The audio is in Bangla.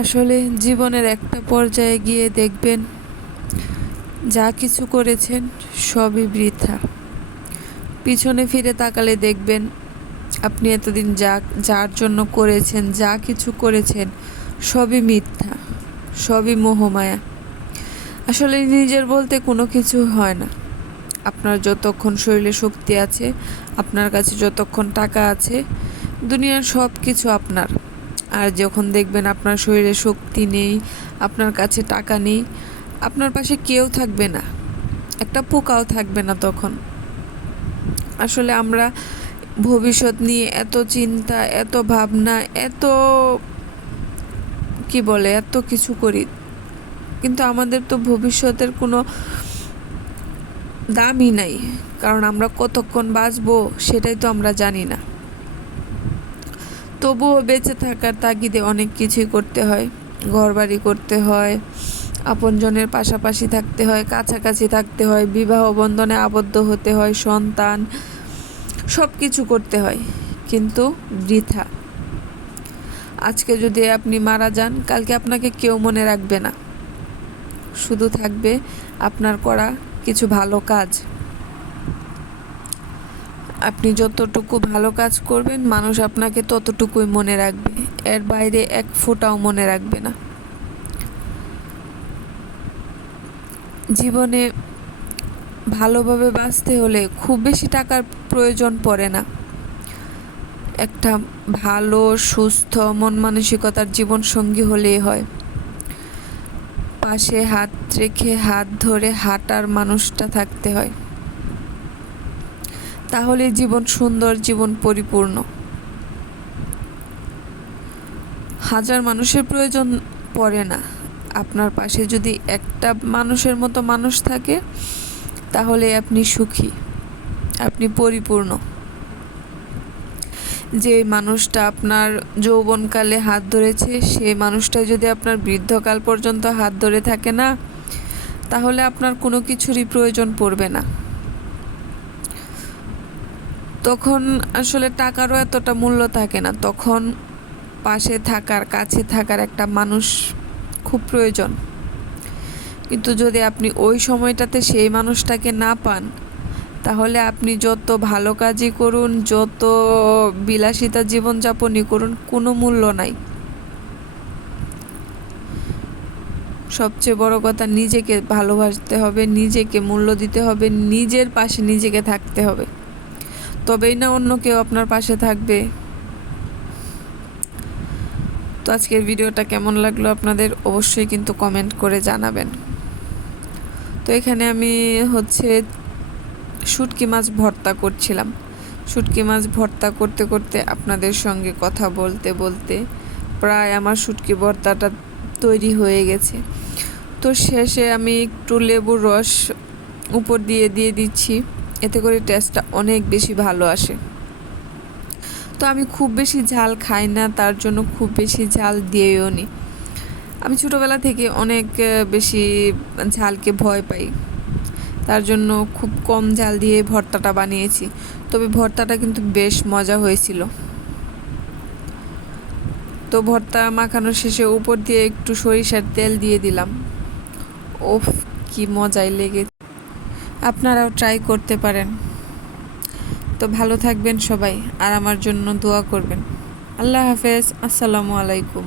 আসলে জীবনের একটা পর্যায়ে গিয়ে দেখবেন যা কিছু করেছেন সবই বৃথা। পিছনে ফিরে তাকালে দেখবেন আপনি এতদিন যার জন্য করেছেন, যা কিছু করেছেন সবই মিথ্যা, সবই মোহমায়া। আসলে নিজের বলতে কোনো কিছু হয় না। আপনার যতক্ষণ শরীরে শক্তি আছে, আপনার কাছে যতক্ষণ টাকা আছে, দুনিয়ার সব কিছু আপনার। আর যখন দেখবেন আপনার শরীরে শক্তি নেই, আপনার কাছে টাকা নেই, আপনার পাশে কেউ থাকবে না, একটা পোকাও থাকবে না তখন। আসলে আমরা ভবিষ্যৎ নিয়ে এত চিন্তা, এত ভাবনা, এত এত কিছু করি, কিন্তু আমাদের তো ভবিষ্যতের কোনো দামই নাই। কারণ আমরা কতক্ষণ বাঁচবো সেটাই তো আমরা জানি না। তবুও বেঁচে থাকার তাগিদে অনেক কিছুই করতে হয়। ঘরবাড়ি করতে হয়, আপনজনের পাশাপাশি থাকতে হয়, কাছাকাছি থাকতে হয়, বিবাহ বন্ধনে আবদ্ধ হতে হয়, সন্তান, সব কিছু করতে হয়, কিন্তু বৃথা। আজকে যদি আপনি মারা যান, কালকে আপনাকে কেউ মনে রাখবে না। শুধু থাকবে আপনার করা কিছু ভালো কাজ। আপনি যতটুকু ভালো কাজ করবেন, মানুষ আপনাকে ততটুকুই মনে রাখবে, এর বাইরে এক ফোঁটাও মনে রাখবে না। জীবনে ভালোভাবে বাঁচতে হলে খুব বেশি টাকার প্রয়োজন পড়ে না। একটা ভালো সুস্থ মন মানসিকতার জীবন সঙ্গী হলেই হয়। পাশে হাত রেখে হাত ধরে হাঁটার মানুষটা থাকতে হয়, তাহলে জীবন সুন্দর, জীবন পরিপূর্ণ। হাজার মানুষের প্রয়োজন পড়ে না। আপনার পাশে যদি একটা মানুষের মতো মানুষ থাকে, তাহলে আপনি সুখী, আপনি পরিপূর্ণ। যে মানুষটা আপনার যৌবনকালে হাত ধরেছে, সেই মানুষটা যদি আপনার বৃদ্ধকাল পর্যন্ত হাত ধরে থাকে না, তাহলে আপনার কোনো কিছুরই প্রয়োজন পড়বে না। তখন আসলে টাকারও এতটা মূল্য থাকে না। তখন পাশে থাকার, কাছে থাকার একটা মানুষ খুব প্রয়োজন। কিন্তু যদি আপনি ওই সময়টাতে সেই মানুষটাকে না পান, তাহলে আপনি যত ভালো কাজই করুন, যত বিলাসিতা জীবনযাপনই করুন, কোনো মূল্য নাই। সবচেয়ে বড় কথা, নিজেকে ভালোবাসতে হবে, নিজেকে মূল্য দিতে হবে, নিজের পাশে নিজেকে থাকতে হবে, তবেই না অন্য কেউ আপনার পাশে থাকবে। তো আজকের ভিডিওটা কেমন লাগলো আপনাদের অবশ্যই কিন্তু কমেন্ট করে জানাবেন। তো এখানে আমি শুটকি মাছ ভর্তা করছিলাম। শুটকি মাছ ভর্তা করতে করতে আপনাদের সঙ্গে কথা বলতে বলতে প্রায় আমার শুটকি ভর্তাটা তৈরি হয়ে গেছে। তো শেষে আমি একটু লেবুর রস উপর দিয়ে দিচ্ছি, এতে করে টেস্টটা অনেক বেশি ভালো আসে। তো আমি খুব বেশি ঝাল খাই না, তার জন্য খুব বেশি ঝাল দিয়েও নি। আমি ছোটোবেলা থেকে অনেক বেশি ঝালকে ভয় পাই, তার জন্য খুব কম ঝাল দিয়ে ভর্তাটা বানিয়েছি। তবে ভর্তাটা কিন্তু বেশ মজা হয়েছিল। তো ভর্তা মাখানোর শেষে উপর দিয়ে একটু সরিষার তেল দিয়ে দিলাম। ওফ, কি মজাই লেগেছে! আপনারাও ট্রাই করতে পারেন। তো ভালো থাকবেন সবাই, আর আমার জন্য দোয়া করবেন। আল্লাহ হাফেজ, আসসালামু আলাইকুম।